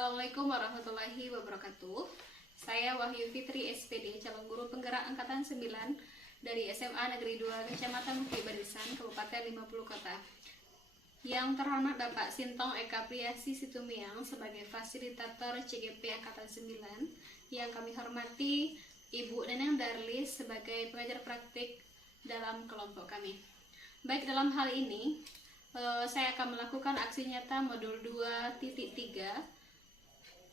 Assalamualaikum warahmatullahi wabarakatuh. Saya Wahyu Fitri SPD, calon guru penggerak angkatan 9 dari SMA Negeri 2 Kecamatan Bukit Barisan, Kabupaten 50 Kota. Yang terhormat Bapak Sintong Eka Priyasi Situmiang sebagai fasilitator CGP angkatan 9. Yang kami hormati Ibu Neneng Darlis sebagai pengajar praktik dalam kelompok kami. Baik, dalam hal ini saya akan melakukan aksi nyata modul 2.3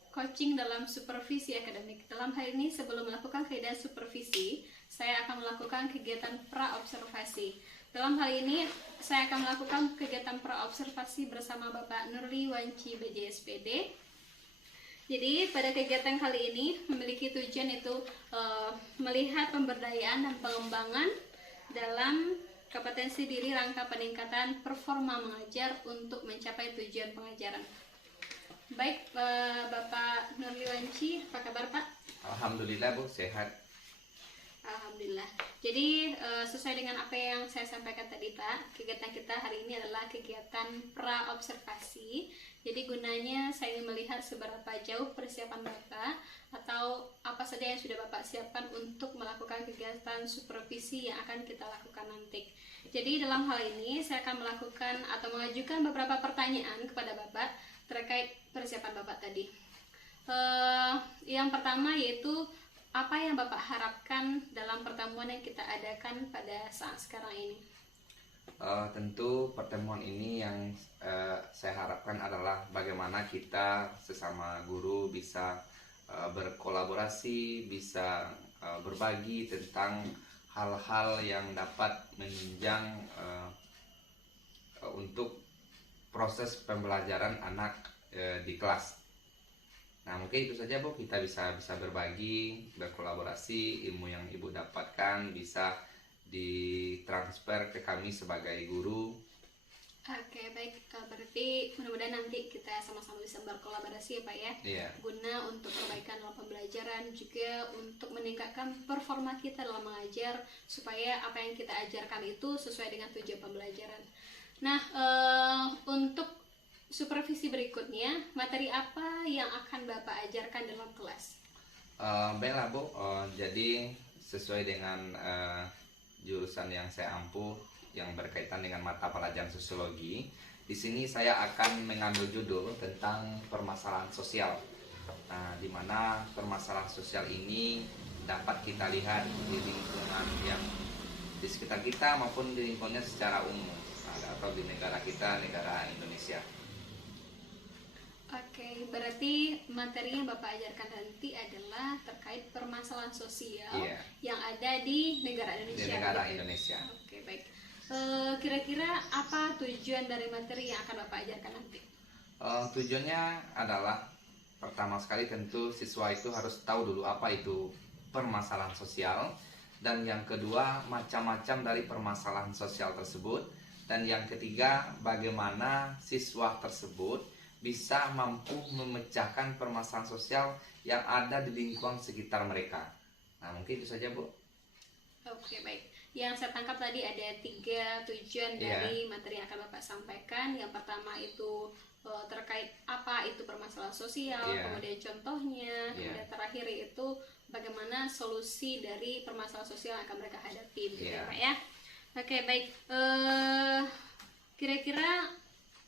coaching dalam supervisi akademik. Dalam hal ini, sebelum melakukan kegiatan supervisi, saya akan melakukan kegiatan pra-observasi. Dalam hal ini, saya akan melakukan kegiatan pra-observasi bersama Bapak Nurli Wanci BJSPD. Jadi, pada kegiatan kali ini memiliki tujuan itu melihat pemberdayaan dan pengembangan dalam kompetensi diri rangka peningkatan performa mengajar untuk mencapai tujuan pengajaran. Baik, Bapak Nurli Wanci, apa kabar Pak? Alhamdulillah Bu, sehat. Alhamdulillah. Jadi sesuai dengan apa yang saya sampaikan tadi Pak, kegiatan kita hari ini adalah kegiatan pra-observasi. Jadi gunanya saya ingin melihat seberapa jauh persiapan Bapak atau apa saja yang sudah Bapak siapkan untuk melakukan kegiatan supervisi yang akan kita lakukan nanti. Jadi dalam hal ini saya akan melakukan atau mengajukan beberapa pertanyaan kepada Bapak terkait persiapan Bapak tadi. Yang pertama yaitu apa yang Bapak harapkan dalam pertemuan yang kita adakan pada saat sekarang ini? Tentu pertemuan ini yang saya harapkan adalah bagaimana kita sesama guru bisa berkolaborasi, bisa berbagi tentang hal-hal yang dapat menunjang untuk proses pembelajaran anak di kelas. Nah, mungkin itu saja Bu, kita bisa berbagi, berkolaborasi, ilmu yang Ibu dapatkan bisa ditransfer ke kami sebagai guru. Oke, baik. Berarti mudah-mudahan nanti kita sama-sama bisa berkolaborasi ya Pak ya. Iya. Guna untuk perbaikan dalam pembelajaran, juga untuk meningkatkan performa kita dalam mengajar supaya apa yang kita ajarkan itu sesuai dengan tujuan pembelajaran. Nah, untuk supervisi berikutnya, materi apa yang akan Bapak ajarkan dalam kelas? Baiklah Bu, jadi sesuai dengan jurusan yang saya ampuh yang berkaitan dengan mata pelajaran sosiologi, di sini saya akan mengambil judul tentang permasalahan sosial. Nah, di mana permasalahan sosial ini dapat kita lihat di lingkungan yang di sekitar kita maupun di lingkungannya secara umum, atau di negara kita, negara Indonesia. Oke, berarti materi yang Bapak ajarkan nanti adalah terkait permasalahan sosial yang ada di negara Indonesia. Di negara Indonesia. Oke, baik. Kira-kira apa tujuan dari materi yang akan Bapak ajarkan nanti? Tujuannya adalah pertama sekali tentu siswa itu harus tahu dulu apa itu permasalahan sosial, dan yang kedua macam-macam dari permasalahan sosial tersebut, dan yang ketiga bagaimana siswa tersebut bisa mampu memecahkan permasalahan sosial yang ada di lingkungan sekitar mereka. Nah, mungkin itu saja Bu. Oke, baik. Yang saya tangkap tadi ada 3 tujuan dari materi yang akan Bapak sampaikan. Yang pertama itu terkait apa itu permasalahan sosial, kemudian contohnya, kemudian terakhir itu bagaimana solusi dari permasalahan sosial yang akan mereka hadapi, ya Pak ya. Oke, baik. Kira-kira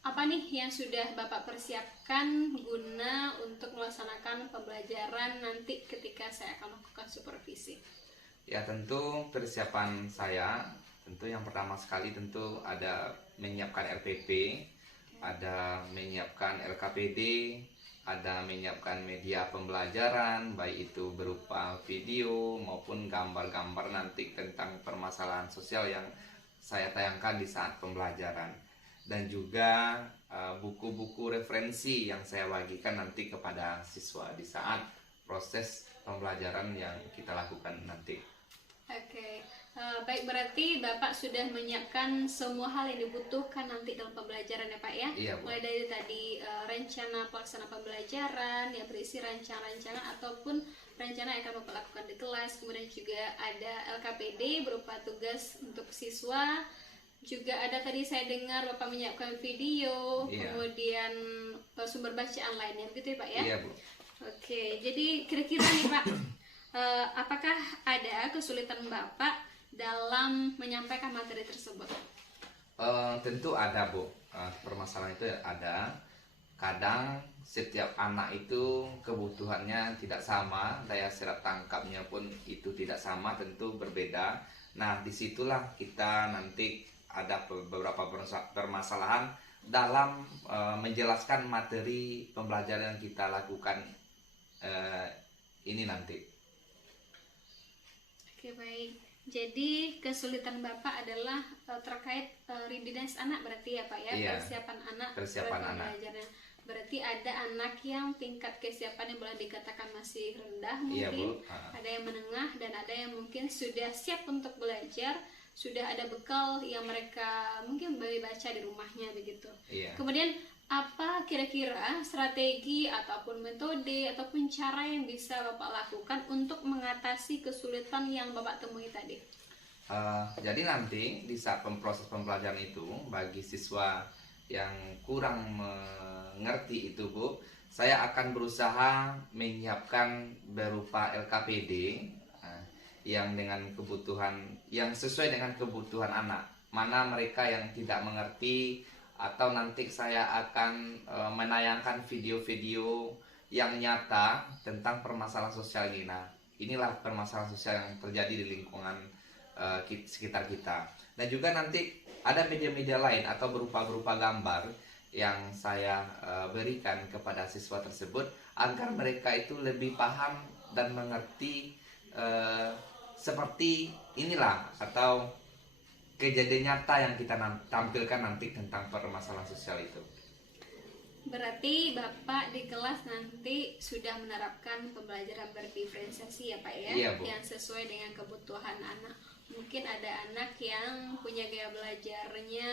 apa nih yang sudah Bapak persiapkan guna untuk melaksanakan pembelajaran nanti ketika saya akan melakukan supervisi? Ya, tentu persiapan saya, tentu yang pertama sekali tentu ada menyiapkan RPP, ada menyiapkan LKPD, ada menyiapkan media pembelajaran, baik itu berupa video maupun gambar-gambar nanti tentang permasalahan sosial yang saya tayangkan di saat pembelajaran. Dan juga buku-buku referensi yang saya bagikan nanti kepada siswa di saat proses pembelajaran yang kita lakukan nanti. Oke, baik, berarti Bapak sudah menyiapkan semua hal yang dibutuhkan nanti dalam pembelajaran ya Pak ya? Iya, Bu. Mulai dari tadi rencana pelaksanaan pembelajaran yang berisi rancangan-rancangan ataupun rencana yang akan Bapak lakukan di kelas, kemudian juga ada LKPD berupa tugas untuk siswa, juga ada tadi saya dengar Bapak menyiapkan video, Iya. kemudian sumber bacaan lainnya, gitu ya Pak ya? Iya, Bu. Oke, jadi kira-kira nih Pak, apakah ada kesulitan Bapak dalam menyampaikan materi tersebut? Tentu ada, Bu. Permasalahan itu ada. Kadang setiap anak itu kebutuhannya tidak sama, daya serap tangkapnya pun itu tidak sama, tentu berbeda. Nah, disitulah kita nanti ada beberapa permasalahan dalam menjelaskan materi pembelajaran yang kita lakukan ini nanti. Oke, baik. Jadi kesulitan Bapak adalah terkait readiness anak berarti ya Pak ya? Iya, Persiapan anak persiapan dalam anak. belajarnya. Berarti ada anak yang tingkat kesiapan yang boleh dikatakan masih rendah Iya, mungkin, Bu. ada yang menengah, dan ada yang mungkin sudah siap untuk belajar, sudah ada bekal yang mereka mungkin boleh baca di rumahnya begitu. Iya. Kemudian apa kira-kira strategi ataupun metode ataupun cara yang bisa Bapak lakukan untuk mengatasi kesulitan yang Bapak temui tadi? Jadi nanti di saat proses pembelajaran itu bagi siswa yang kurang mengerti itu, Bu, saya akan berusaha menyiapkan berupa LKPD yang dengan kebutuhan yang sesuai dengan kebutuhan anak. Mana mereka yang tidak mengerti, atau nanti saya akan menayangkan video-video yang nyata tentang permasalahan sosial ini. Nah, inilah permasalahan sosial yang terjadi di lingkungan sekitar kita. Dan juga nanti ada media-media lain atau berupa gambar yang saya berikan kepada siswa tersebut agar mereka itu lebih paham dan mengerti seperti inilah atau kejadian nyata yang kita tampilkan nanti tentang permasalahan sosial itu. Berarti Bapak di kelas nanti sudah menerapkan pembelajaran berdiferensiasi ya Pak ya? Iya, Bu. Yang sesuai dengan kebutuhan anak. Mungkin ada anak yang punya gaya belajarnya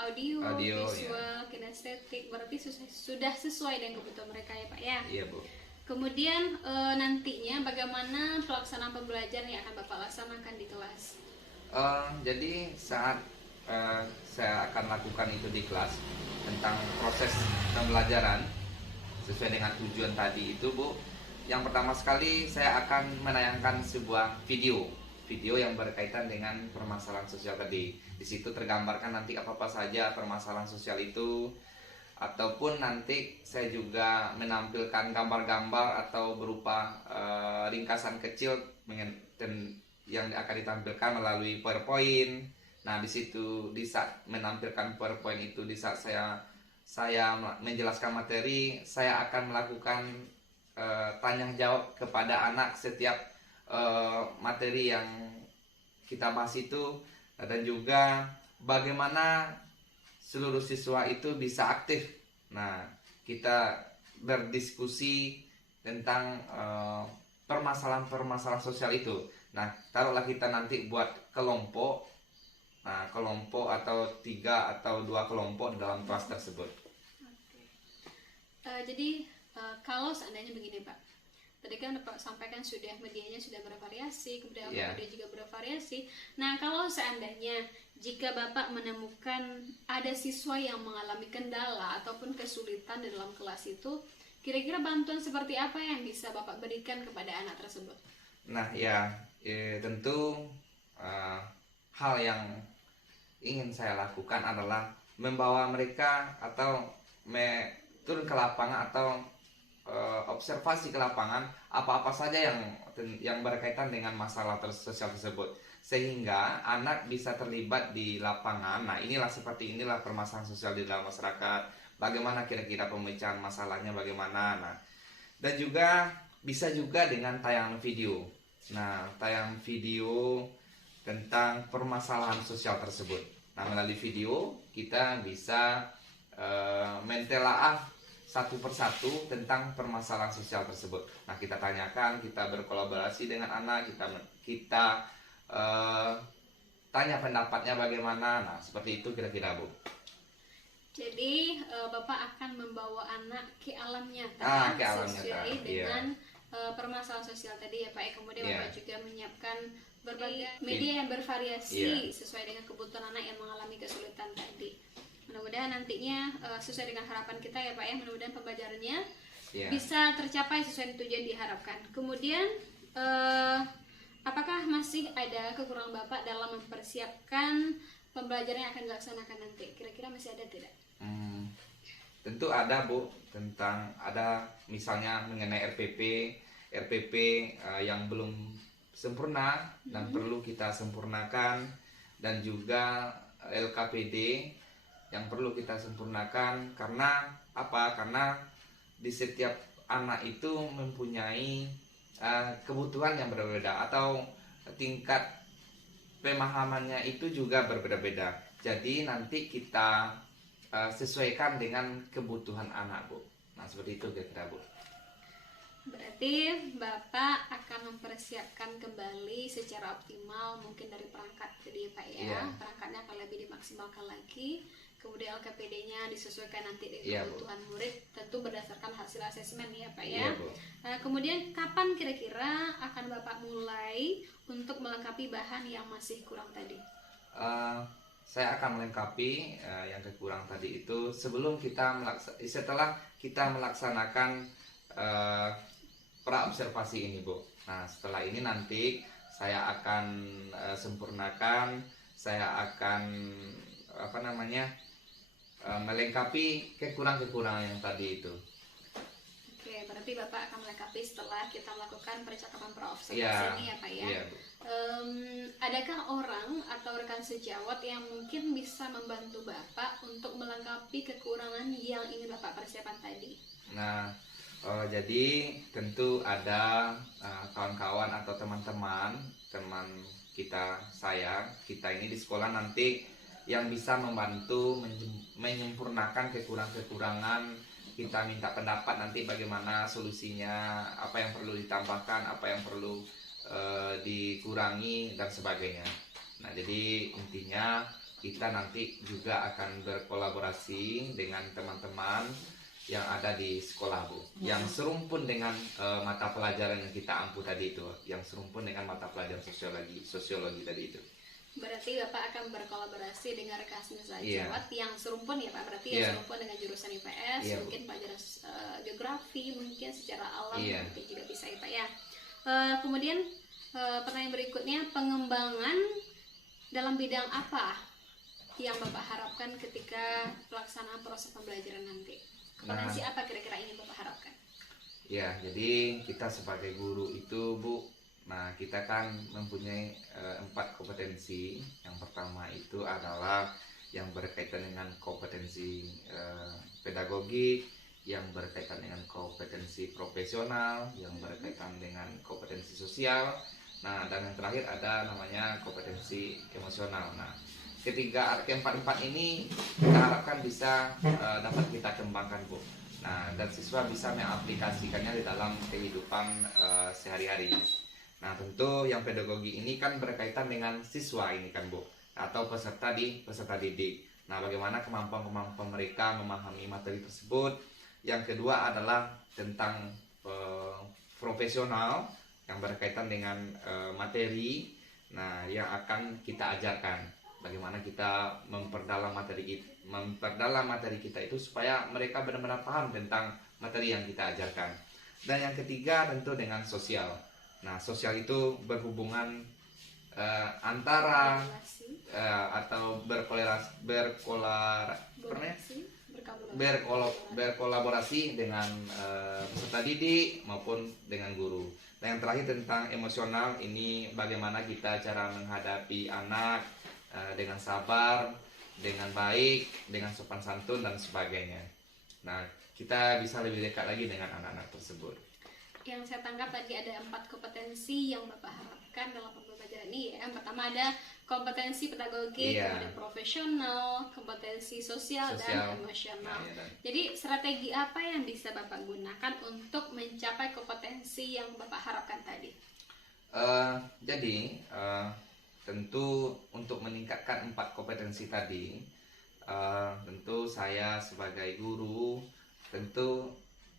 audio, visual, kinestetik. Berarti sudah sesuai dengan kebutuhan mereka ya Pak ya? Iya, Bu. Kemudian nantinya bagaimana pelaksanaan pembelajaran yang akan Bapak laksanakan di kelas? Jadi saat saya akan lakukan itu di kelas tentang proses pembelajaran sesuai dengan tujuan tadi itu, Bu. Yang pertama sekali saya akan menayangkan sebuah video yang berkaitan dengan permasalahan sosial tadi. Di situ tergambarkan nanti apa saja permasalahan sosial itu, ataupun nanti saya juga menampilkan gambar-gambar atau berupa ringkasan kecil yang akan ditampilkan melalui PowerPoint. Nah, di situ di saat menampilkan PowerPoint itu, di saat saya menjelaskan materi, saya akan melakukan tanya jawab kepada anak setiap materi yang kita bahas itu, dan juga bagaimana seluruh siswa itu bisa aktif. Nah, kita berdiskusi tentang permasalahan sosial itu. Nah, taruhlah kita nanti buat kelompok. Nah, kelompok atau 3 atau 2 kelompok dalam kelas tersebut. Jadi kalau seandainya begini Pak, tadi kan Bapak sampaikan sudah medianya sudah bervariasi, kemudian media juga bervariasi. Nah, kalau seandainya jika Bapak menemukan ada siswa yang mengalami kendala ataupun kesulitan di dalam kelas itu, kira-kira bantuan seperti apa yang bisa Bapak berikan kepada anak tersebut? Nah, tentu hal yang ingin saya lakukan adalah membawa mereka atau turun ke lapangan atau observasi ke lapangan apa saja yang berkaitan dengan masalah sosial tersebut, sehingga anak bisa terlibat di lapangan. Nah, seperti inilah permasalahan sosial di dalam masyarakat, bagaimana kira-kira pemecahan masalahnya bagaimana. Nah, dan juga bisa juga dengan tayangan video. Nah, tayangan video tentang permasalahan sosial tersebut. Nah, melalui video kita bisa mentelaah satu persatu tentang permasalahan sosial tersebut. Nah, kita tanyakan, kita berkolaborasi dengan anak, kita tanya pendapatnya bagaimana. Nah, seperti itu kira-kira, Bu. Jadi Bapak akan membawa anak ke alam nyata, ke alam sesuai nyata, dengan permasalahan sosial tadi ya Pak. Kemudian Bapak juga menyiapkan berbagai media yang bervariasi sesuai dengan kebutuhan anak yang mengalami kesulitan tadi. Mudah-mudahan nantinya sesuai dengan harapan kita ya Pak ya, mudah-mudahan pembelajarannya bisa tercapai sesuai tujuan diharapkan. Kemudian apakah masih ada kekurangan Bapak dalam mempersiapkan pembelajaran yang akan dilaksanakan nanti? Kira-kira masih ada tidak? Tentu ada Bu, tentang ada misalnya mengenai RPP yang belum sempurna dan perlu kita sempurnakan, dan juga LKPD yang perlu kita sempurnakan. Karena apa? Karena di setiap anak itu mempunyai kebutuhan yang berbeda atau tingkat pemahamannya itu juga berbeda-beda. Jadi nanti kita sesuaikan dengan kebutuhan anak Bu. Nah seperti itu kira-kira Bu. Berarti Bapak akan mempersiapkan kembali secara optimal mungkin dari perangkat jadi Pak ya. Perangkatnya akan lebih dimaksimalkan lagi. Kemudian LKPD-nya disesuaikan nanti dengan kebutuhan murid, tentu berdasarkan hasil asesmen ya Pak ya. Kemudian kapan kira-kira akan Bapak mulai untuk melengkapi bahan yang masih kurang tadi? Saya akan melengkapi yang kekurang tadi itu setelah kita melaksanakan pra-observasi ini Bu. Nah setelah ini nanti saya akan sempurnakan, saya akan melengkapi kekurangan-kekurangan yang tadi itu. Oke, berarti Bapak akan melengkapi setelah kita melakukan percakapan pra-observasi ini ya Pak ya. Adakah orang atau rekan sejawat yang mungkin bisa membantu Bapak untuk melengkapi kekurangan yang ingin Bapak persiapkan tadi? Nah, jadi tentu ada kawan-kawan atau teman kita ini di sekolah nanti yang bisa membantu menyempurnakan kekurangan-kekurangan. Kita minta pendapat nanti bagaimana solusinya, apa yang perlu ditambahkan, apa yang perlu dikurangi dan sebagainya. Nah jadi intinya kita nanti juga akan berkolaborasi dengan teman-teman yang ada di sekolah Bu, yang serumpun dengan mata pelajaran yang kita ampu tadi itu, yang serumpun dengan mata pelajaran sosiologi tadi itu. Berarti Bapak akan berkolaborasi dengan rekan sejawat yang serumpun ya Pak, berarti yang serumpun dengan jurusan IPS, mungkin pelajaran geografi, mungkin secara alam mungkin juga bisa ya Pak ya. Kemudian pertanyaan berikutnya, pengembangan dalam bidang apa yang Bapak harapkan ketika pelaksanaan proses pembelajaran nanti? Kompetensi apa kira-kira ingin Bapak harapkan? Ya, jadi kita sebagai guru itu Bu, nah kita kan mempunyai 4 kompetensi. Yang pertama itu adalah yang berkaitan dengan kompetensi pedagogik, yang berkaitan dengan kompetensi profesional, yang berkaitan dengan kompetensi sosial. Nah, dan yang terakhir ada namanya kompetensi emosional. Nah, keempat ini kita harapkan bisa dapat kita kembangkan Bu. Nah, dan siswa bisa mengaplikasikannya di dalam kehidupan sehari-hari. Nah, tentu yang pedagogi ini kan berkaitan dengan siswa ini kan Bu, atau peserta didik. Nah, bagaimana kemampuan mereka memahami materi tersebut. Yang kedua adalah tentang profesional yang berkaitan dengan materi. Nah, yang akan kita ajarkan. Bagaimana kita memperdalam materi kita itu supaya mereka benar-benar paham tentang materi yang kita ajarkan. Dan yang ketiga tentu dengan sosial. Nah, sosial itu berhubungan antara atau berkolaborasi dengan peserta didik maupun dengan guru. Dan yang terakhir tentang emosional, ini bagaimana kita cara menghadapi anak dengan sabar, dengan baik, dengan sopan santun dan sebagainya. Nah, kita bisa lebih dekat lagi dengan anak-anak tersebut. Yang saya tangkap tadi ada 4 kompetensi yang Bapak harapkan dalam pembelajaran ini ya. Yang pertama ada kompetensi pedagogik, kemudian profesional, kompetensi sosial dan emosional. Jadi strategi apa yang bisa Bapak gunakan untuk mencapai kompetensi yang Bapak harapkan tadi? Tentu untuk meningkatkan 4 kompetensi tadi, tentu saya sebagai guru tentu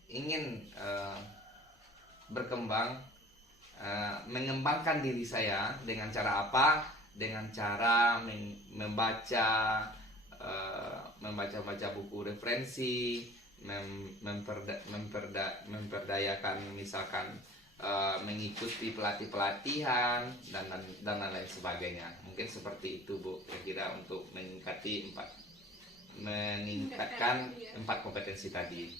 ingin berkembang mengembangkan diri saya dengan cara apa? Dengan cara membaca buku referensi, memperdayakan misalkan mengikuti pelatihan dan lain sebagainya. Mungkin seperti itu Bu, kira-kira untuk meningkatkan 4 kompetensi tadi.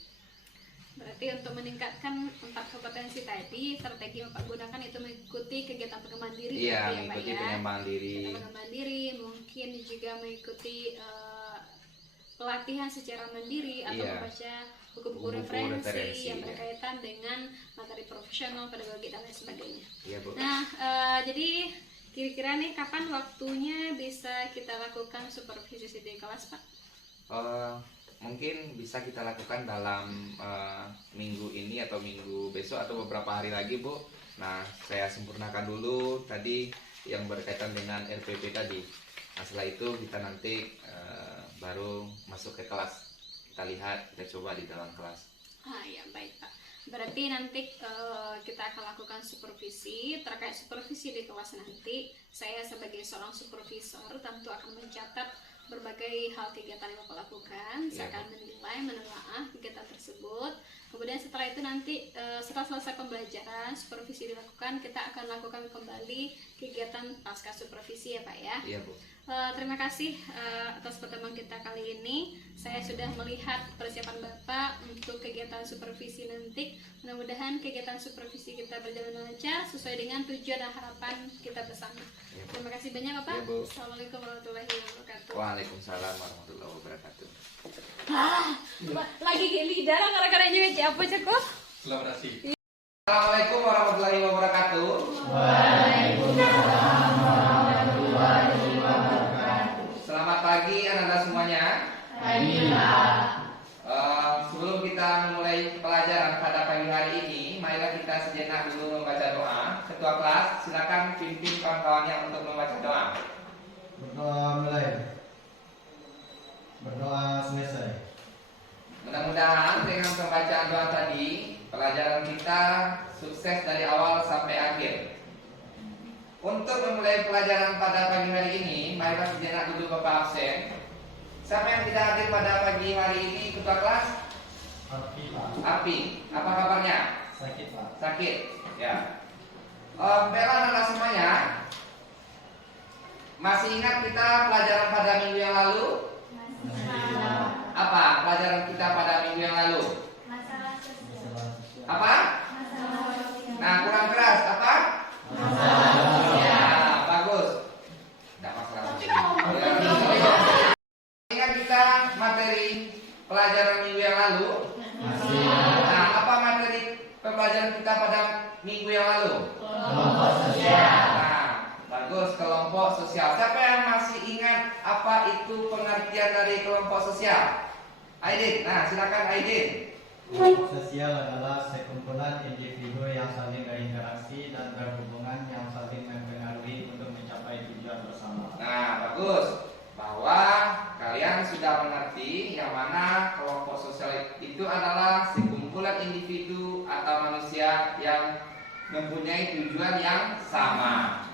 Berarti untuk meningkatkan 4 kompetensi tadi, strategi yang Bapak gunakan itu mengikuti kegiatan pengembangan diri. Iya, ya, mengikuti Pak, ya? pengembangan diri. Pengembangan diri, mungkin juga mengikuti pelatihan secara mandiri atau Iya. membaca buku-buku Buku-buku referensi yang iya. berkaitan dengan materi profesional, pedagogi dan lain sebagainya. Iya Bu. Nah, jadi kira-kira nih kapan waktunya bisa kita lakukan supervisi di kelas, Pak? Mungkin bisa kita lakukan dalam minggu ini atau minggu besok atau beberapa hari lagi Bu. Nah, saya sempurnakan dulu tadi yang berkaitan dengan RPP tadi. Nah, setelah itu kita nanti baru masuk ke kelas. Kita lihat, kita coba di dalam kelas. Ya baik Pak. Berarti nanti kita akan lakukan supervisi. Terkait supervisi di kelas nanti, saya sebagai seorang supervisor tentu akan mencatat berbagai hal kegiatan yang Bapak lakukan. Saya akan menilai, menelaah kegiatan tersebut. Kemudian setelah itu nanti setelah selesai pembelajaran, supervisi dilakukan, kita akan lakukan kembali kegiatan pasca supervisi ya Pak ya. Iya Bu. Terima kasih atas pertemuan kita kali ini. Saya sudah melihat persiapan Bapak untuk kegiatan supervisi nanti. Mudah-mudahan kegiatan supervisi kita berjalan lancar sesuai dengan tujuan dan harapan kita bersama. Ya, Terima kasih banyak Bapak. Ya, Bu. Assalamualaikum warahmatullahi wabarakatuh. Waalaikumsalam warahmatullahi wabarakatuh. Lagi ke lidah lah gara-gara nyewet apa cekok? Selamat kasih. Assalamualaikum warahmatullahi wabarakatuh. Selamat pagi anak-anak semuanya. Sebelum kita memulai pelajaran pada pagi hari ini, marilah kita sejenak dulu membaca doa. Ketua kelas, silakan pimpin kawan-kawannya untuk membaca doa. Berdoa mulai. Berdoa selesai. Mudah-mudahan dengan pembacaan doa tadi, pelajaran kita sukses dari awal sampai akhir. Untuk memulai pelajaran pada pagi hari ini, marilah sejenak dulu Bapak absen. Siapa yang tidak hadir pada pagi hari ini, ketua kelas? Api Pak. Api, apa kabarnya? Sakit Pak. Sakit, ya. Bella anak semuanya, masih ingat kita pelajaran pada minggu yang lalu? Apa pelajaran kita pada minggu yang lalu? Masalah sosial. Apa? Masalah sosial. Nah, kurang keras, apa? Ya, bagus. Tidak masalah. Ingat kita materi pelajaran minggu yang lalu? Nah, apa materi pembelajaran kita pada minggu yang lalu? Kelompok sosial. Nah, bagus, kelompok sosial. Siapa yang masih ingat apa itu pengertian dari kelompok sosial? Aidin, nah silakan Aidin. Kelompok sosial adalah sekumpulan individu yang saling berinteraksi dan berhubungan yang saling mempengaruhi untuk mencapai tujuan bersama. Nah, bagus. Bahwa kalian sudah mengerti yang mana kelompok sosial itu adalah sekumpulan individu atau manusia yang mempunyai tujuan yang sama.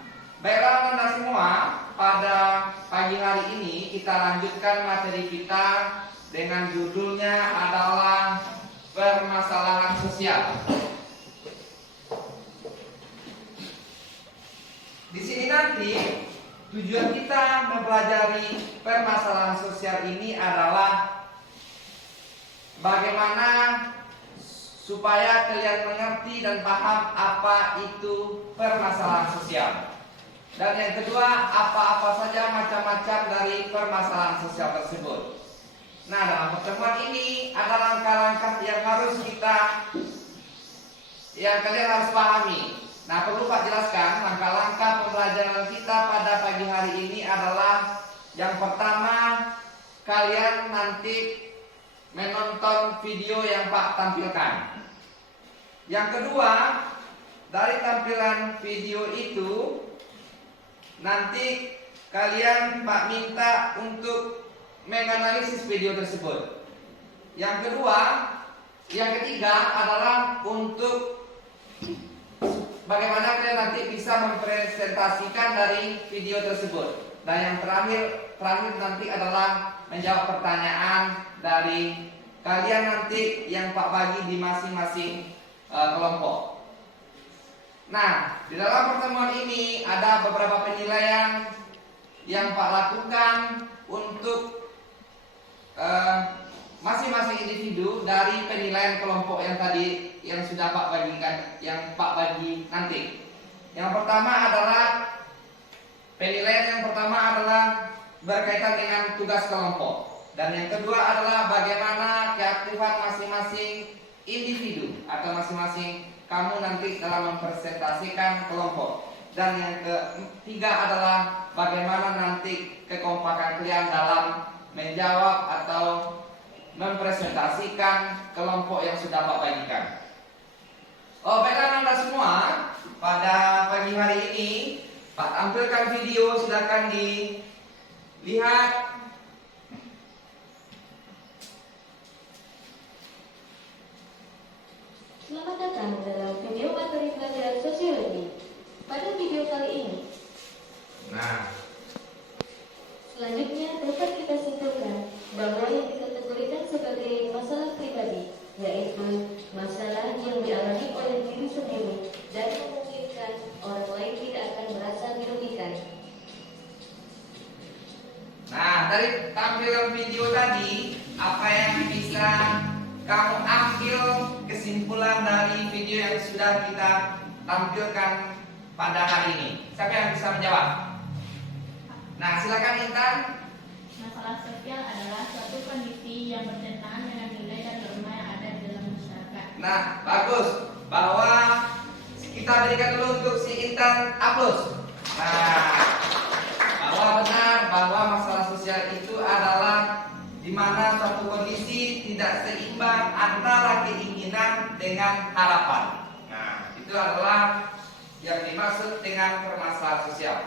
Baiklah Anda semua, pada pagi hari ini kita lanjutkan materi kita dengan judulnya adalah permasalahan sosial. Di sini nanti tujuan kita mempelajari permasalahan sosial ini adalah bagaimana supaya kalian mengerti dan paham apa itu permasalahan sosial. Dan yang kedua, apa-apa saja macam-macam dari permasalahan sosial tersebut. Nah, dalam pertemuan ini ada langkah-langkah yang kalian harus pahami. Nah, perlu Pak jelaskan langkah-langkah pembelajaran kita pada pagi hari ini adalah yang pertama, kalian nanti menonton video yang Pak tampilkan. Yang kedua, dari tampilan video itu nanti kalian Pak minta untuk menganalisis video tersebut. Yang ketiga adalah untuk bagaimana kalian nanti bisa mempresentasikan dari video tersebut. Dan yang terakhir nanti adalah menjawab pertanyaan dari kalian nanti yang Pak bagi di masing-masing kelompok. Nah, di dalam pertemuan ini ada beberapa penilaian yang Pak lakukan untuk masing-masing individu dari penilaian kelompok yang tadi yang sudah Pak bagikan, yang Pak bagi nanti. Yang pertama adalah penilaian yang pertama adalah berkaitan dengan tugas kelompok, dan yang kedua adalah bagaimana keaktifan masing-masing individu atau masing-masing kamu nanti dalam mempresentasikan kelompok, dan yang ketiga adalah bagaimana nanti kekompakan kalian dalam menjawab atau mempresentasikan kelompok yang sudah Pak bagikan. Oh, baiklah Anda semua, pada pagi hari ini Pak tampilkan video, silakan dilihat. Selamat datang dalam video materi pelajaran sosiologi. Pada video kali ini, Nah, selanjutnya dapat kita simpulkan bahwa yang dikategorikan sebagai masalah pribadi, yaitu masalah yang dialami oleh diri sendiri dan memungkinkan orang lain tidak akan merasa dirugikan. Nah, dari tampilan video tadi, apa yang bisa kamu ambil kesimpulan dari video yang sudah kita tampilkan pada hari ini? Siapa yang bisa menjawab? Nah, silakan Intan. Masalah sosial adalah suatu kondisi yang bertentangan dengan nilai dan norma yang ada di dalam masyarakat. Nah, bagus. Bahwa kita berikan dulu untuk si Intan aplaus. Nah, bahwa benar bahwa masalah sosial itu adalah di mana suatu kondisi tidak seimbang antara keinginan dengan harapan. Nah, itu adalah yang dimaksud dengan permasalahan sosial.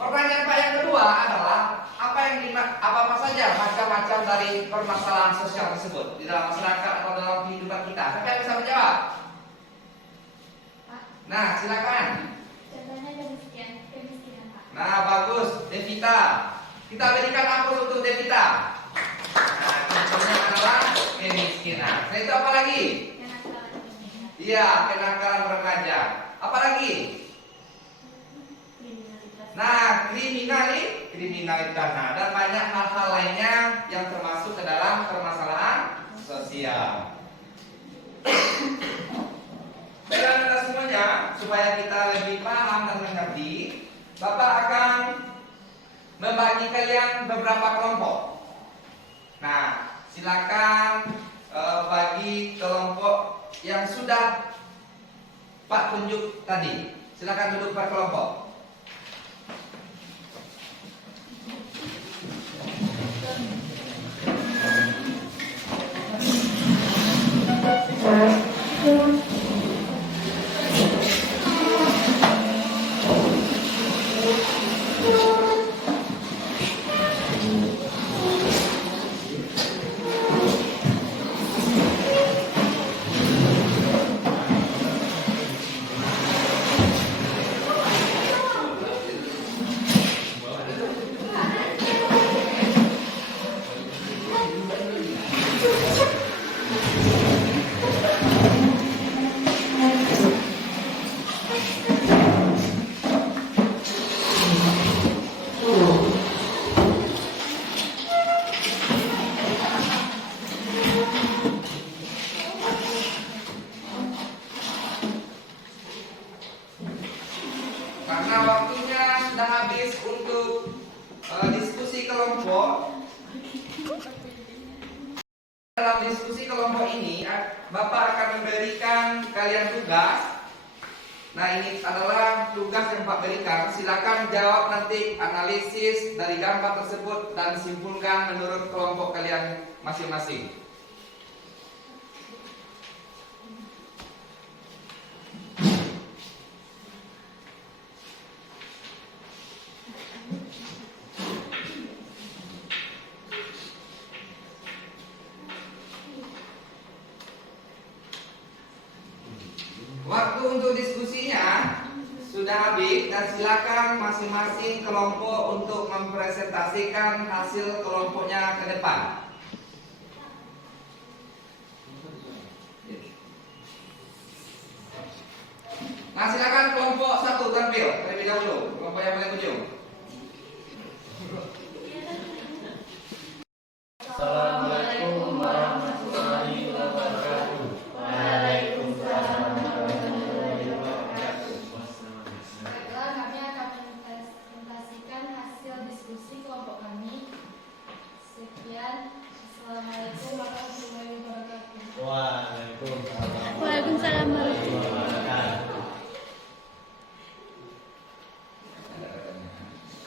Pertanyaan Pak yang kedua adalah apa saja macam-macam dari permasalahan sosial tersebut di dalam masyarakat atau dalam kehidupan kita. Siapa yang bisa menjawab? Nah, silakan. Contohnya kemiskinan, Pak. Nah, bagus, Devita. Kita berikan aplaus untuk Devita. Nah, contohnya adalah kemiskinan. Nah, itu apa lagi? Kenakalan kemiskinan. Iya, kenakalan remaja. Apa lagi? Kriminalitas. Nah, kriminalitas. Nah, dan banyak hal-hal lainnya yang termasuk ke dalam permasalahan sosial. Baiklah Anda semuanya, supaya kita lebih paham dan mengerti, Bapak akan membagi kalian beberapa kelompok. Nah, silakan bagi kelompok yang sudah Pak tunjuk tadi. Silakan duduk per kelompok. Karena waktunya sudah habis untuk diskusi kelompok. Dalam diskusi kelompok ini, Bapak akan memberikan kalian tugas. Nah, ini adalah tugas yang Pak berikan. Silakan jawab nanti, analisis dari gambar tersebut dan simpulkan menurut kelompok kalian masing-masing. Waktu untuk diskusinya sudah habis dan silakan masing-masing kelompok untuk mempresentasikan hasil kelompoknya ke depan. Nah, silakan kelompok 1 tampil terlebih dahulu, kelompok yang paling ujung. Assalamualaikum warahmatullahi wabarakatuh. Waalaikumsalam warahmatullahi wabarakatuh. Baiklah, kami akan mempresentasikan hasil diskusi kelompok kami. Sekian. Assalamualaikum warahmatullahi wabarakatuh. Waalaikumsalam Waalaikumsalam warahmatullahi wabarakatuh.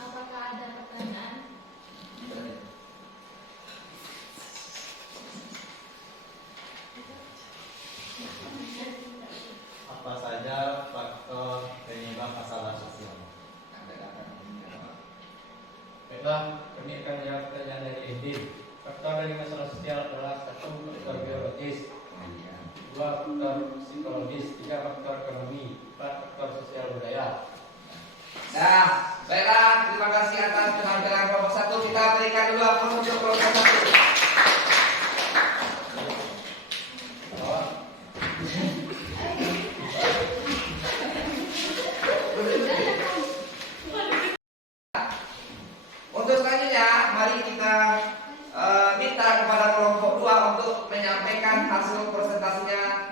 Apakah ada pertanyaan? Apa saja faktor penyebab masalah sosial? Baiklah, kami akan menjawab pertanyaan dari Edin. Faktor dari masalah sosial adalah 1 faktor biologis, 2 faktor psikologis, 3 faktor ekonomi, 4 faktor sosial budaya. Nah, baiklah, terima kasih atas penampilan kelompok 1. Kita berikan dulu aplaus untuk kelompok 1. Untuk selanjutnya, mari kita minta kepada kelompok 2 untuk menyampaikan hasil presentasinya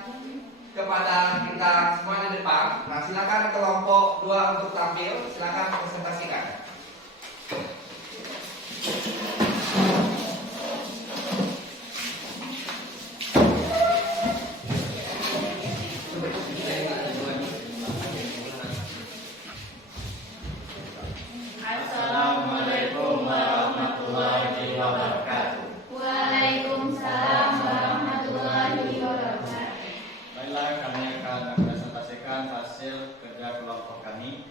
kepada kita semua di depan. Nah, silakan kelompok 2 untuk tampil, silakan presentasikan. Assalamualaikum warahmatullahi wabarakatuh. Waalaikumsalam warahmatullahi wabarakatuh. Baiklah, kami akan mempresentasikan hasil kerja kelompok kami.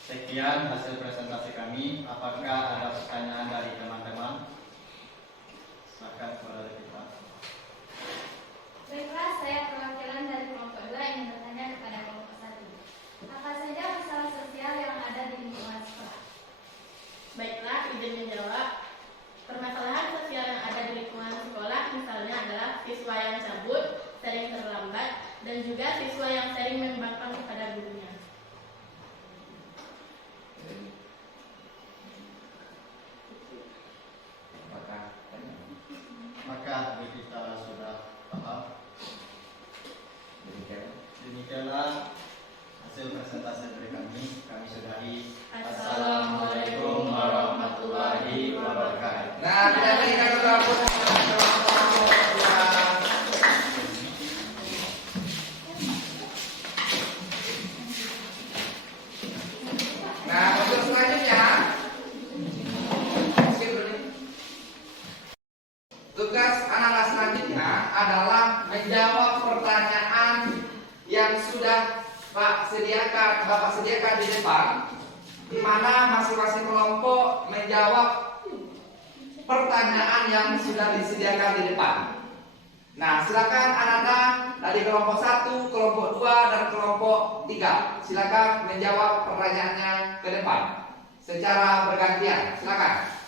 Sekian hasil presentasi kami. Apakah ada pertanyaan dari teman-teman? Silakan kepada kita. Baiklah, saya perwakilan dari kelompok 2 ingin bertanya kepada kelompok 1. Apa saja masalah sosial yang ada di lingkungan sekolah? Baiklah, izin menjawab. Permasalahan sosial yang ada di lingkungan sekolah misalnya adalah siswa yang cabut, sering terlambat, dan juga siswa yang sering membangkang kepada gurunya. Maka kita sudah paham. Demikianlah hasil presentasi dari kami. Kami sudahi. Assalamualaikum warahmatullahi wabarakatuh. Nah, kita berikan dulu aplaus kepada kelompok 2. Nah, untuk selanjutnya, tugas anak-anak selanjutnya adalah menjawab pertanyaan yang sudah Bapak sediakan di depan, di mana masing-masing kelompok menjawab pertanyaan yang sudah disediakan di depan. Nah, silakan anak-anak dari kelompok 1, kelompok 2, dan kelompok 3. Silakan menjawab pertanyaannya ke depan secara bergantian. Silakan.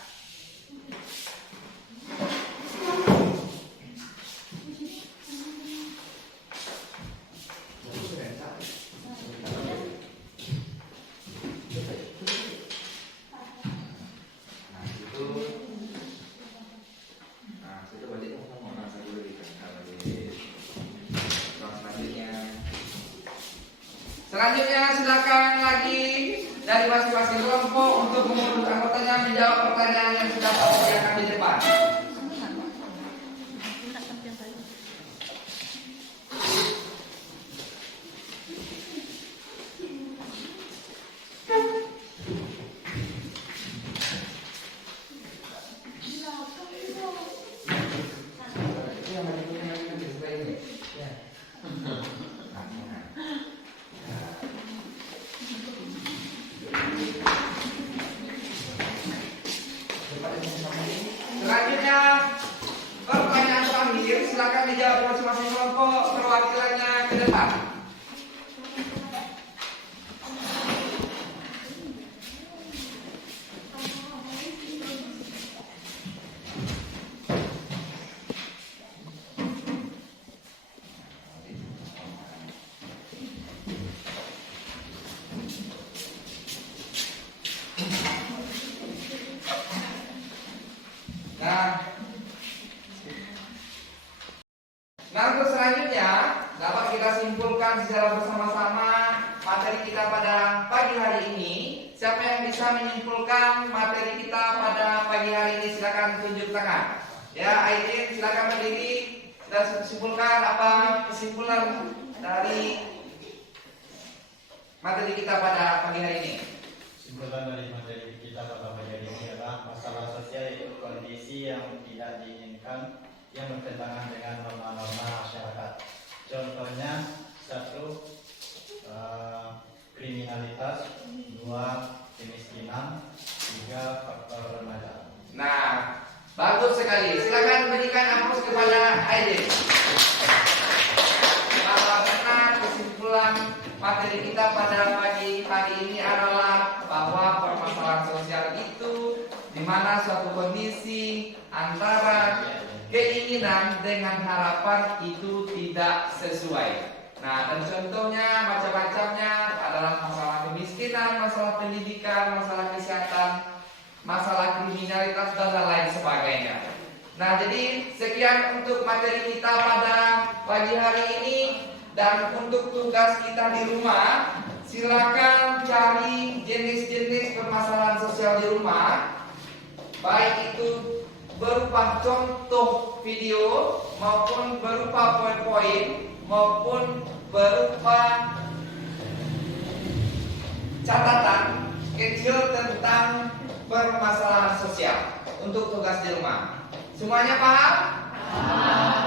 Selanjutnya silakan lagi dari masing-masing kelompok untuk mengurus anggotanya menjawab pertanyaan yang sudah disediakan di depan. Selanjutnya pertanyaan terakhir, silakan dijawab masing-masing kelompok perwakilannya ke depan. Nah, untuk selanjutnya dapat kita simpulkan secara bersama-sama materi kita pada pagi hari ini. Siapa yang bisa menyimpulkan materi kita pada pagi hari ini? Silakan tunjuk tangan. Ya, Aidin, silakan berdiri dan simpulkan apa kesimpulan dari materi kita pada pagi hari ini. Kesimpulan dari materi kita pada pagi hari ini adalah masalah sosial itu kondisi yang tidak diinginkan yang bertentangan dengan norma-norma masyarakat. Contohnya, 1. Kriminalitas, 2. Kemiskinan, 3. Faktor remaja. Nah, bagus sekali. Silakan berikan aplaus kepada Aidin. Bahwa benar kesimpulan materi kita pada pagi hari ini adalah bahwa permasalahan sosial itu di mana suatu kondisi antara keinginan dengan harapan itu tidak sesuai. Nah, dan contohnya macam-macamnya adalah masalah kemiskinan, masalah pendidikan, masalah kesehatan, masalah kriminalitas dan lain sebagainya. Nah, jadi sekian untuk materi kita pada pagi hari ini. Dan untuk tugas kita di rumah, silakan cari jenis-jenis permasalahan sosial di rumah, baik itu berupa contoh video maupun berupa poin-poin maupun berupa catatan kecil tentang permasalahan sosial untuk tugas di rumah. Semuanya paham?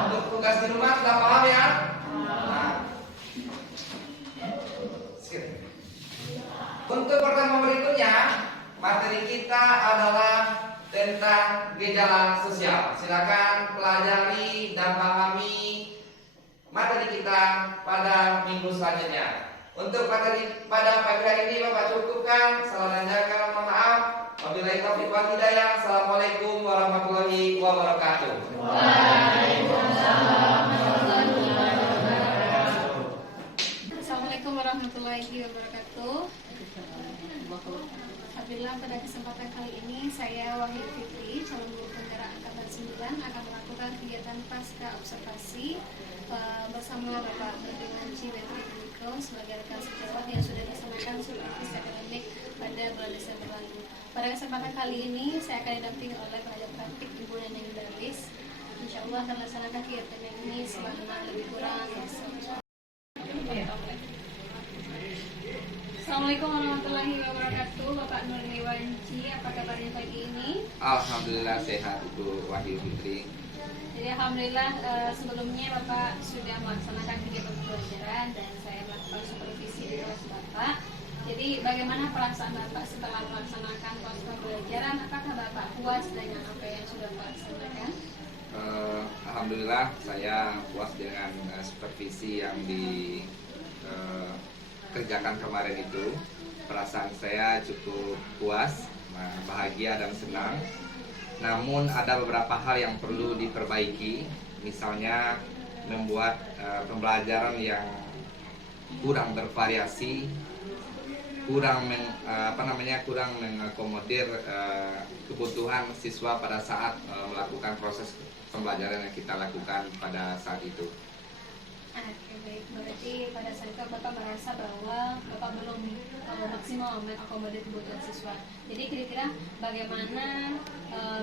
Untuk tugas di rumah sudah paham ya? Untuk pertemuan berikutnya, materi kita adalah tentang gejala sosial. Silakan pelajari dan pahami materi kita pada minggu selanjutnya. Untuk materi pada pagi hari ini Bapak cukupkan. Salam dan jaga, mohon maaf. Wabillahi taufiq wal hidayah. Assalamualaikum warahmatullahi wabarakatuh. Assalamualaikum warahmatullahi wabarakatuh. Alhamdulillah, pada kesempatan kali ini saya Wahyu Fitri, calon guru penggerak angkatan 9 akan melakukan kegiatan pasca observasi bersama Bapak Berdewanci Bentriko sebagai rekan sejawat yang sudah dilaksanakan supervisi akademik pada bulan Desember lalu. Pada kesempatan kali ini saya akan didampingi oleh pengajar praktik Ibu Neneng Daris. Insya Allah akan melaksanakan kegiatan ini selama lebih kurang Assalamualaikum warahmatullahi wabarakatuh. Bapak Nur Dewanci, apa kabarnya pagi ini? Alhamdulillah sehat Ibu Wahyu Fitri. Jadi alhamdulillah sebelumnya Bapak sudah melaksanakan kegiatan pembelajaran dan saya melakukan supervisi di kelas Bapak. Jadi bagaimana perasaan Bapak setelah melaksanakan proses pembelajaran? Apakah Bapak puas dengan apa yang sudah Bapak laksanakan? Alhamdulillah saya puas dengan supervisi yang kerjakan kemarin itu. Perasaan saya cukup puas, bahagia dan senang. Namun ada beberapa hal yang perlu diperbaiki, misalnya membuat pembelajaran yang kurang bervariasi, kurang mengakomodir kebutuhan siswa pada saat melakukan proses pembelajaran yang kita lakukan pada saat itu. Oke, baik. Berarti pada saat itu Bapak merasa bahwa Bapak belum maksimal mengakomodir kebutuhan siswa. Jadi kira-kira bagaimana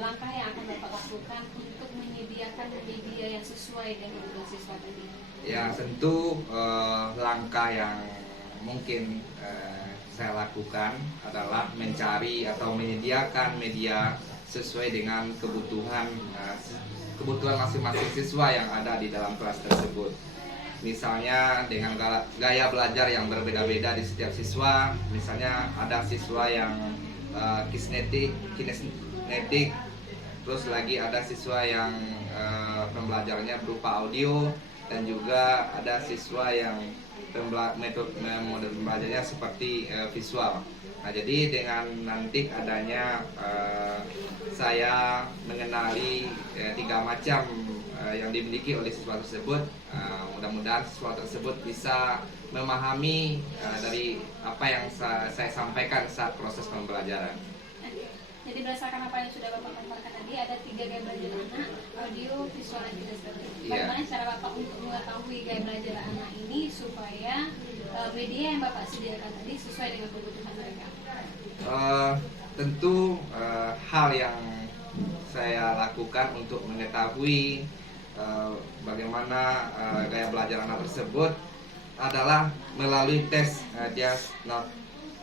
langkah yang akan Bapak lakukan untuk menyediakan media yang sesuai dengan kebutuhan siswa tadi? Ya, tentu langkah yang mungkin saya lakukan adalah mencari atau menyediakan media sesuai dengan kebutuhan masing-masing siswa yang ada di dalam kelas tersebut. Misalnya dengan gaya belajar yang berbeda-beda di setiap siswa. Misalnya ada siswa yang kinetik, terus lagi ada siswa yang pembelajarannya berupa audio, dan juga ada siswa yang metode belajarnya seperti visual. Nah, jadi dengan nanti adanya saya mengenali 3 macam yang dimiliki oleh siswa tersebut, mudah-mudahan siswa tersebut bisa memahami dari apa yang saya sampaikan saat proses pembelajaran. Jadi berdasarkan apa yang sudah Bapak paparkan tadi, ada 3 gaya belajar anak, audio, visual, dan juga seperti itu. bagaimana cara Bapak untuk mengetahui gaya belajar anak ini supaya media yang Bapak sediakan tadi sesuai dengan kebutuhan mereka? Tentu hal yang saya lakukan untuk mengetahui bagaimana gaya belajar anak tersebut adalah melalui tes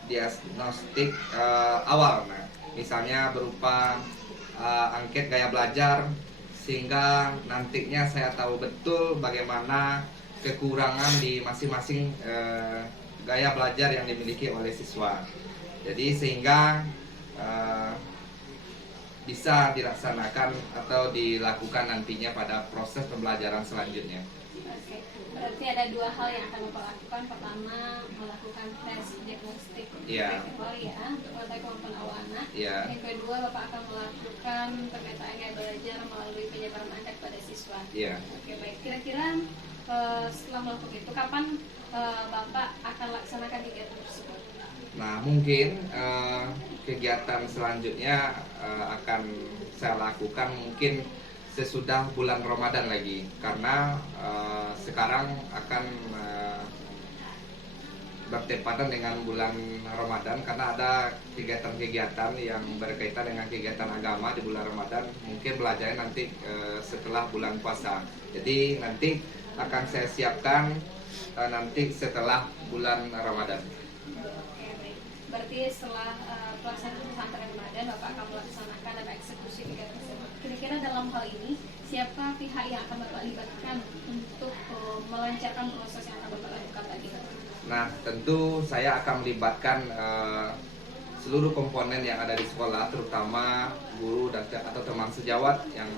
diagnostik awal. Nah, misalnya berupa angket gaya belajar, sehingga nantinya saya tahu betul bagaimana kekurangan di masing-masing gaya belajar yang dimiliki oleh siswa. Jadi sehingga bisa dilaksanakan atau dilakukan nantinya pada proses pembelajaran selanjutnya. Oke, berarti ada dua hal yang akan Bapak lakukan. Pertama, melakukan tes diagnostik awal ya untuk mengetahui kemampuan awal anak. Yang kedua, Bapak akan melakukan pemetaan gaya belajar melalui penyebaran angket pada siswa. Oke, baik. Kira-kira setelah melakukan itu, kapan Bapak akan laksanakan kegiatan tersebut? Nah, mungkin kegiatan selanjutnya akan saya lakukan mungkin sesudah bulan Ramadan lagi, karena sekarang akan bertepatan dengan bulan Ramadan, karena ada kegiatan-kegiatan yang berkaitan dengan kegiatan agama di bulan Ramadan. Mungkin belajarnya nanti setelah bulan puasa. Jadi nanti akan saya siapkan nanti setelah bulan Ramadan. Oke, baik. Berarti setelah pelaksanaan pesantren Ramadan, Bapak akan melaksanakan dan eksekusi kegiatan tersebut. Kira-kira dalam hal ini, siapa pihak yang akan Bapak libatkan untuk melancarkan proses yang akan Bapak lakukan tadi? Nah, tentu saya akan melibatkan seluruh komponen yang ada di sekolah, terutama guru dan atau teman sejawat yang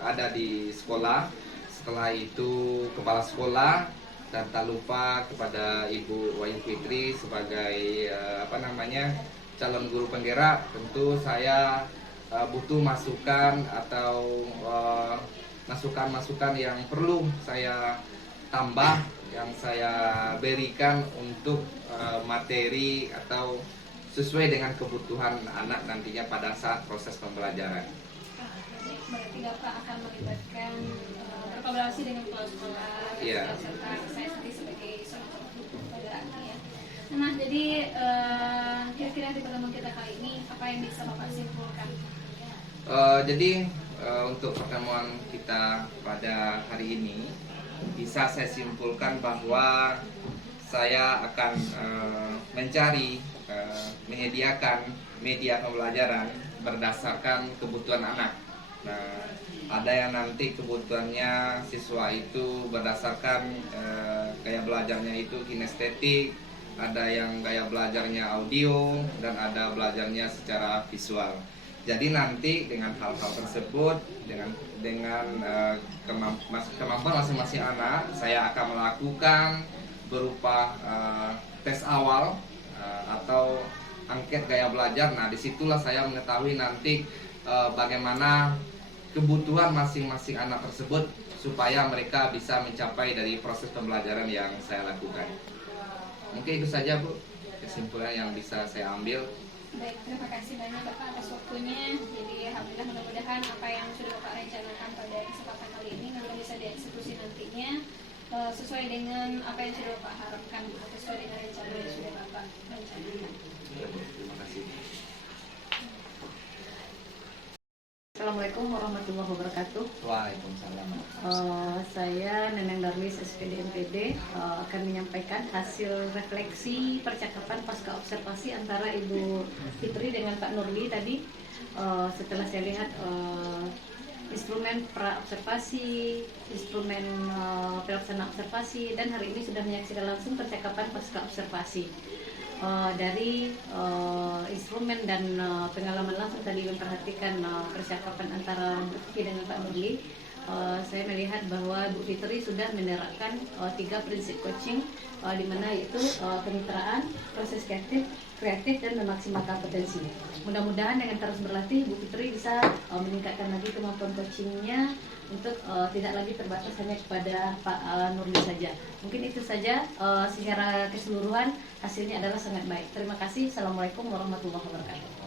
ada di sekolah. Setelah itu kepala sekolah, dan tak lupa kepada Ibu Wayu Fitri sebagai calon guru penggerak. Tentu saya butuh masukan atau masukan-masukan yang perlu saya tambah, yang saya berikan untuk materi atau sesuai dengan kebutuhan anak nantinya pada saat proses pembelajaran. Berarti Bapak akan melibatkan berkolaborasi dengan kepala sekolah, serta saya sendiri sebagai seorang guru penggerak ya. Nah, jadi kira-kira di pertemuan kita kali ini apa yang bisa Bapak simpulkan? Jadi untuk pertemuan kita pada hari ini bisa saya simpulkan bahwa saya akan mencari menyediakan media pembelajaran berdasarkan kebutuhan anak. Nah, ada yang nanti kebutuhannya siswa itu berdasarkan gaya belajarnya itu kinestetik, ada yang gaya belajarnya audio, dan ada belajarnya secara visual. Jadi nanti dengan hal-hal tersebut, dengan kemampuan masing-masing anak, saya akan melakukan berupa tes awal atau angket gaya belajar. Nah, disitulah saya mengetahui nanti bagaimana kebutuhan masing-masing anak tersebut supaya mereka bisa mencapai dari proses pembelajaran yang saya lakukan. Mungkin itu saja, Bu, kesimpulan yang bisa saya ambil. Baik, terima kasih banyak Bapak atas waktunya. Jadi alhamdulillah, mudah-mudahan apa yang sudah Bapak rencanakan pada kesempatan kali ini nanti bisa dieksekusi nantinya sesuai dengan apa yang sudah Bapak harapkan atau sesuai dengan rencana yang sudah Bapak rencanakan. Terima kasih. Assalamualaikum warahmatullahi wabarakatuh. Waalaikumsalam. Saya Neneng Darlis, SPD MPD, akan menyampaikan hasil refleksi percakapan pasca observasi antara Ibu Fitri dengan Pak Nurli tadi. Setelah saya lihat instrumen pra-observasi, instrumen pelaksana observasi, dan hari ini sudah menyaksikan langsung percakapan pasca observasi. Dari instrumen dan pengalaman langsung tadi memperhatikan percakapan antara Bu Fitri dengan Pak Nurli, saya melihat bahwa Bu Fitri sudah menerapkan 3 prinsip coaching, di mana yaitu kemitraan, proses kreatif dan memaksimalkan potensi. Mudah-mudahan dengan terus berlatih, Bu Fitri bisa meningkatkan lagi kemampuan coachingnya untuk tidak lagi terbatas hanya kepada Pak Nurli saja. Mungkin itu saja, secara keseluruhan hasilnya adalah sangat baik. Terima kasih. Assalamualaikum warahmatullahi wabarakatuh.